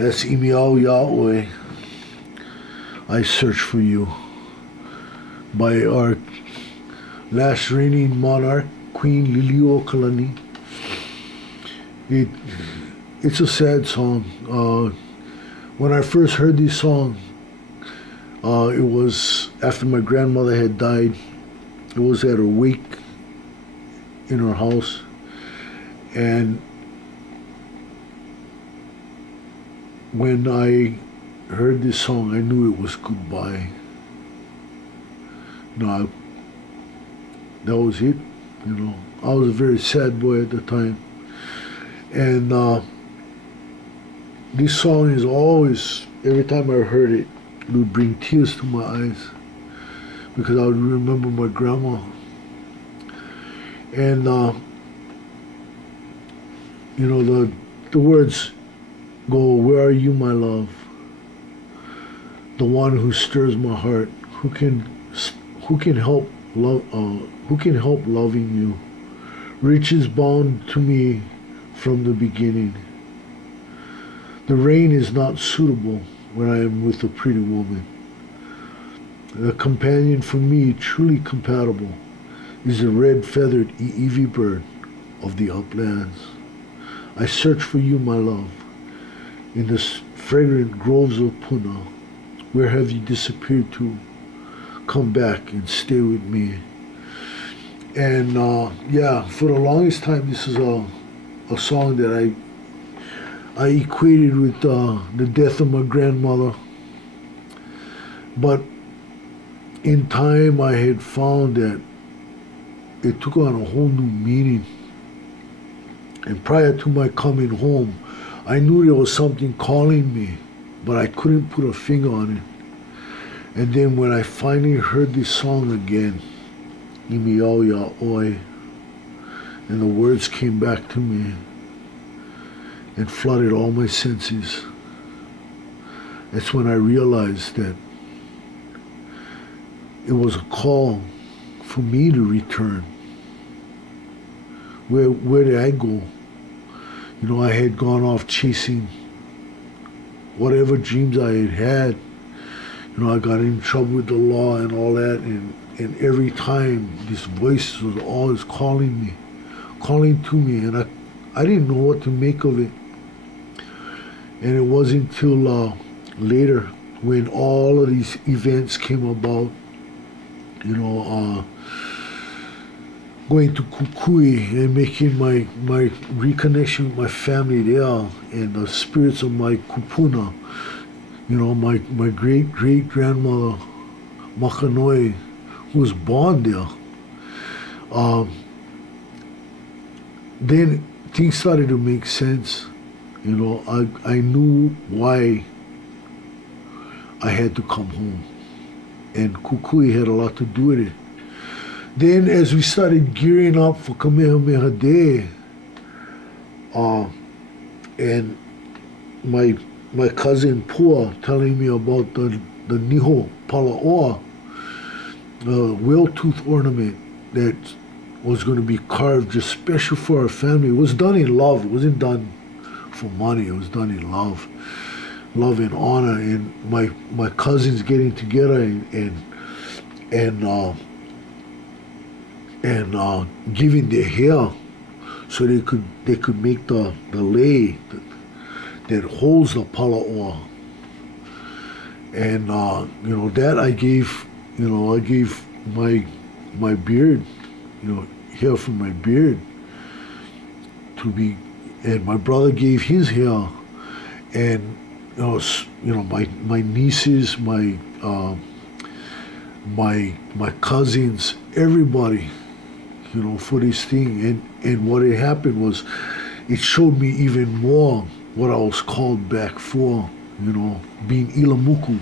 That's Imiao Yahweh. I Search for You by our last reigning monarch, Queen Lili Okalani. It's a sad song. When I first heard this song, it was after my grandmother had died. It was at a wake in her house, and when I heard this song, I knew it was goodbye. No, that was it. You know, I was a very sad boy at the time, and this song is always, every time I heard it, it would bring tears to my eyes because I would remember my grandma. And you know, the words go, "Where are you, my love? The one who stirs my heart. Who can help loving you? Riches bound to me from the beginning. The rain is not suitable when I am with a pretty woman. The companion for me, truly compatible, is the red-feathered Eevee bird of the uplands. I search for you, my love, in the fragrant groves of Puna. Where have you disappeared to? Come back and stay with me." And yeah, for the longest time, this is a song that I equated with the death of my grandmother. But in time, I had found that it took on a whole new meaning. And prior to my coming home, I knew there was something calling me, but I couldn't put a finger on it. And then when I finally heard this song again, Imiao Yahweh, and the words came back to me and flooded all my senses, that's when I realized that it was a call for me to return. Where did I go? You know, I had gone off chasing whatever dreams I had had. You know, I got in trouble with the law and all that, and every time this voice was always calling to me, and I didn't know what to make of it. And it wasn't until later, when all of these events came about, you know, going to Kukui and making my reconnection with my family there, and the spirits of my kupuna, you know, my great-grandmother, Makanoi, who was born there. Then things started to make sense. You know, I knew why I had to come home. And Kukui had a lot to do with it. Then as we started gearing up for Kamehameha Day, and my cousin Pua telling me about the Niho Palaoa, whale tooth ornament that was going to be carved just special for our family. It was done in love. It wasn't done for money. It was done in love and honor. And my cousins getting together and giving their hair so they could make the lei that holds the palaoa. And you know, that I gave my beard, you know, hair from my beard to be, and my brother gave his hair, and you know, my nieces, my cousins, everybody, you know, for this thing. And what had happened was, it showed me even more what I was called back for, you know, being Ilamuku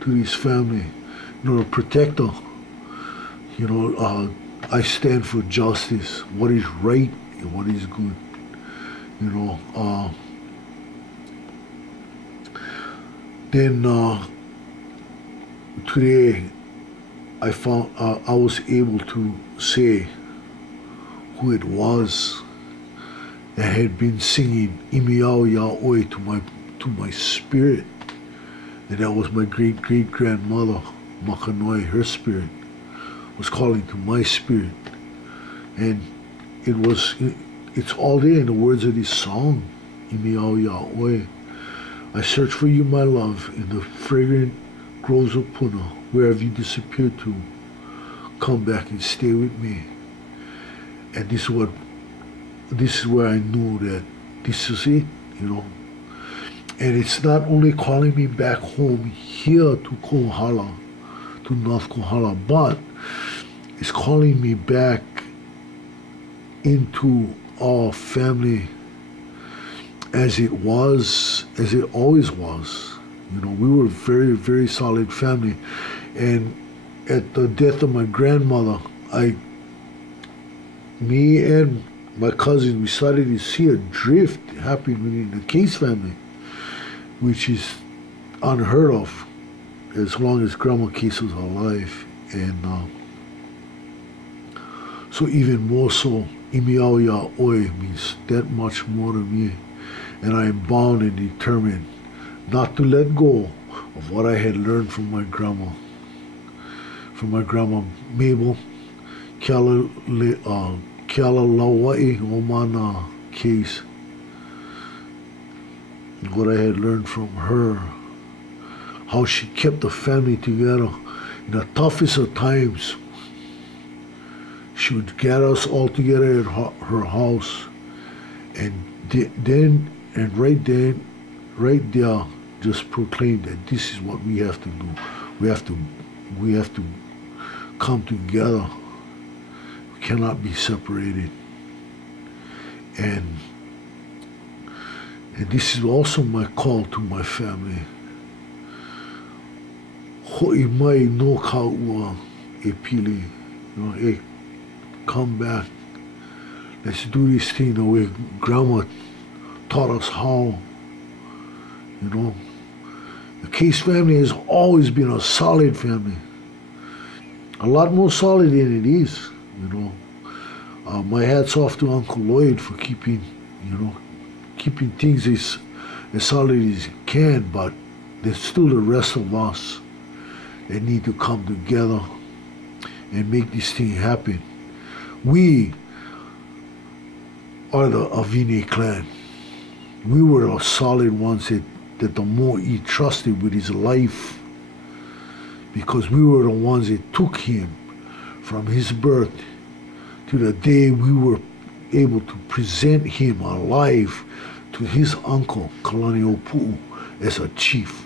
to this family, you know, a protector. You know, I stand for justice, what is right and what is good. You know, then today I found I was able to say who it was that had been singing Imiao Yahweh to my spirit. And that was my great-great-grandmother, Makanoi, her spirit, was calling to my spirit. And it's all there in the words of this song, Imiao Yahweh. I search for you, my love, in the fragrant groves of Puna. Where have you disappeared to? Come back and stay with me. And this is where I knew that this is it, you know. And it's not only calling me back home here to Kohala, to North Kohala, but it's calling me back into our family as it always was. You know, we were a very, very solid family. And at the death of my grandmother, me and my cousin, we started to see a drift happening within the Case family, which is unheard of as long as Grandma Case was alive. And so even more so, Imiao Yahweh means that much more to me. And I am bound and determined not to let go of what I had learned from my grandma. From my grandma Mabel, Kialalawai Omana Case. What I had learned from her, how she kept the family together in the toughest of times. She would gather us all together at her house, and right there, just proclaim that this is what we have to do. We have to come together. We cannot be separated. And this is also my call to my family. Ho'i mai no kaua e pili. You know, hey, come back. Let's do this thing the way Grandma taught us how. You know, the Case family has always been a solid family. A lot more solid than it is, you know. My hat's off to Uncle Lloyd for keeping things as solid as he can, but there's still the rest of us that need to come together and make this thing happen. We are the Awini clan. We were the solid ones that the more he trusted with his life, because we were the ones that took him from his birth to the day we were able to present him alive to his uncle, Kalani Opu'u, as a chief.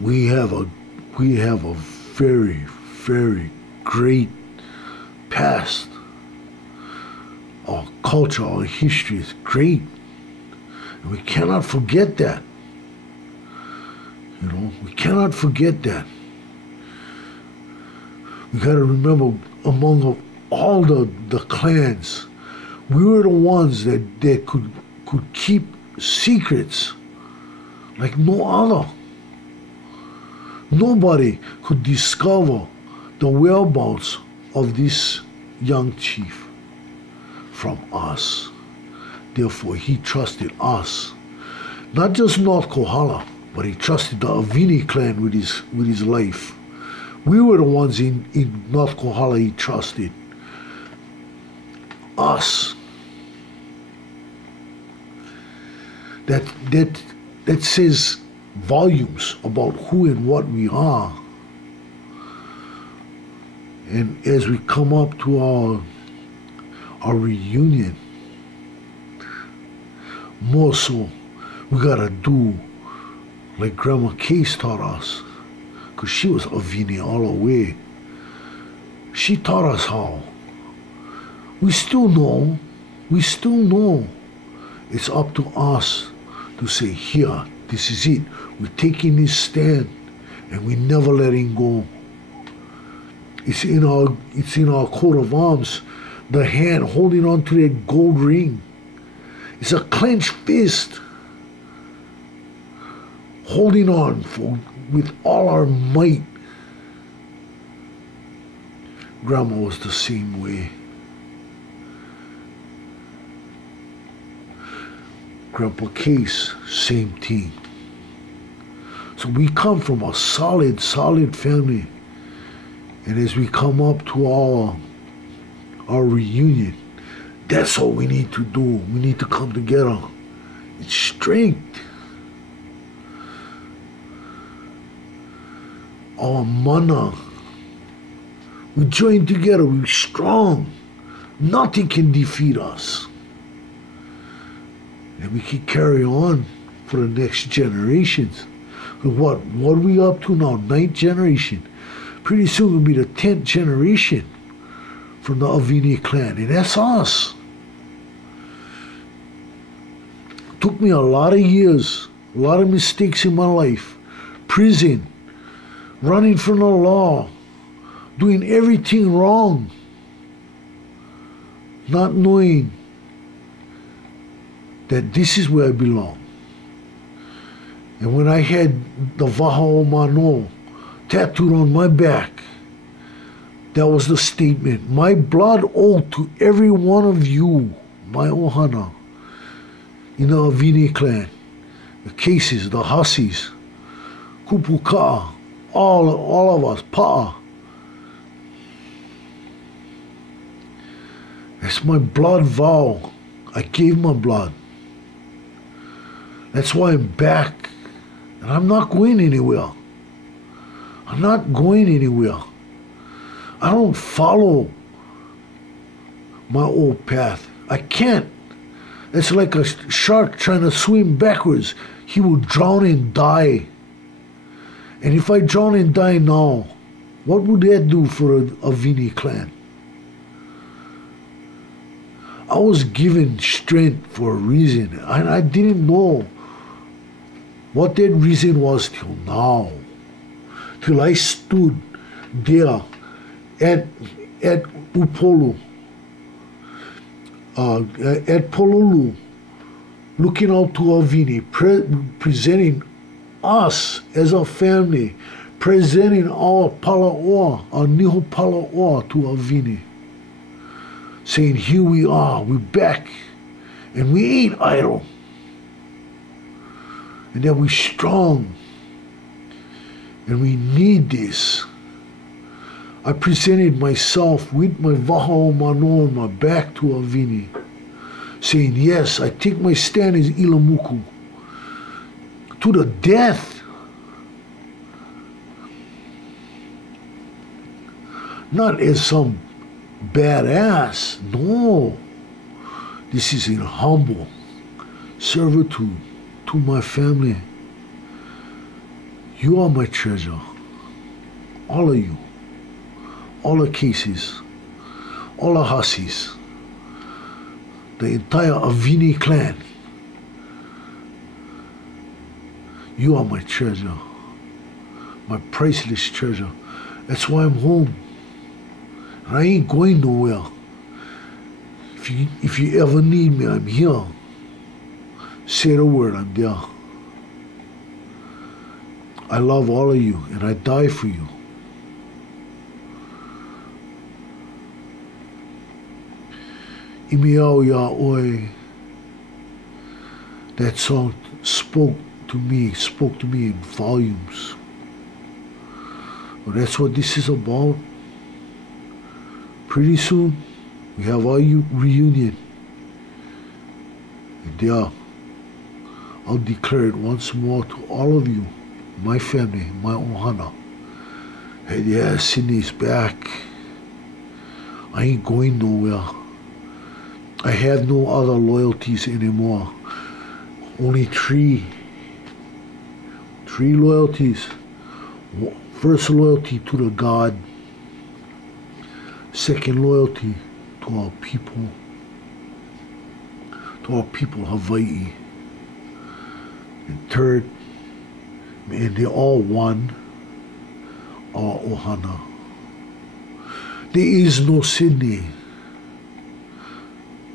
We have a very, very great past. Our culture, our history is great. And we cannot forget that. You know, we cannot forget that. We got to remember, among all the clans, we were the ones that could keep secrets like no other. Nobody could discover the whereabouts of this young chief from us. Therefore, he trusted us. Not just North Kohala, but he trusted the Awini clan with his life. We were the ones in North Kohala he trusted. Us. That says volumes about who and what we are. And as we come up to our reunion, more so, we gotta do like Grandma Case taught us, because she was Awini all the way. She taught us how. We still know. It's up to us to say, here, this is it. We're taking this stand, and we never letting go. It's in our coat of arms, the hand holding on to that gold ring. It's a clenched fist, holding on with all our might. Grandma was the same way. Grandpa Case, same thing. So we come from a solid family. And as we come up to our reunion, that's all we need to do. We need to come together. It's strength. Our mana. We join together. We're strong. Nothing can defeat us. And we can carry on for the next generations. What are we up to now? 9th generation. Pretty soon it'll be the 10th generation from the Awini clan. And that's us. Took me a lot of years, a lot of mistakes in my life. Prison, running from the law, doing everything wrong, not knowing that this is where I belong. And when I had the Vaha Mano tattooed on my back, that was the statement. My blood owed to every one of you, my Ohana, in the Awini clan, the Cases, the Hussies, Kupuka, all of us, Pa'a. That's my blood vow. I gave my blood. That's why I'm back. And I'm not going anywhere. I'm not going anywhere. I don't follow my old path. I can't. It's like a shark trying to swim backwards. He will drown and die. And if I drown and die now, what would that do for a Awini clan? I was given strength for a reason, and I didn't know what that reason was till now. Till I stood there at Upolu, at Pololu, looking out to Awini, presenting us as a family, presenting our Pala'oa, our Niho Pala'oa to Awini, saying, here we are, we're back, and we ain't idle, and that we're strong, and we need this. I presented myself with my Vaha Mano on my back to Awini, saying, yes, I take my stand as Ilamuku, to the death. Not as some badass, no. This is in humble servitude to my family. You are my treasure. All of you. All the Cases. All the Hussies. The entire Awini clan. You are my treasure. My priceless treasure. That's why I'm home. And I ain't going nowhere. If you ever need me, I'm here. Say the word, I'm there. I love all of you, and I die for you. Imiao Ya Oi. That song spoke to me in volumes. But that's what this is about. Pretty soon, we have our reunion. And there, I'll declare it once more to all of you, my family, my Ohana. Hey, yeah, Sydney's back. I ain't going nowhere. I have no other loyalties anymore. Only three loyalties. First loyalty to the God. Second loyalty to our people. To our people, Hawaii. And third, and they're all one, our Ohana. There is no Sydney.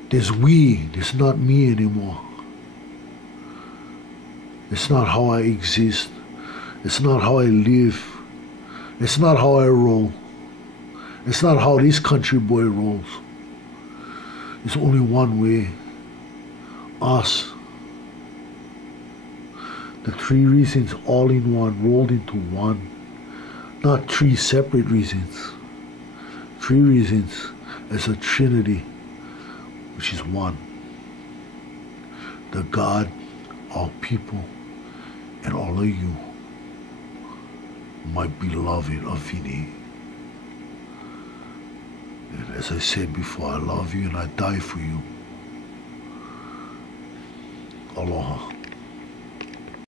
There's we, there's not me anymore. It's not how I exist. It's not how I live. It's not how I roll. It's not how this country boy rolls. It's only one way. Us, The three reasons all in one, rolled into one. Not three separate reasons. Three reasons as a trinity, which is one. The God, all people, and all of you, my beloved Awini. And as I said before, I love you and I die for you. Aloha.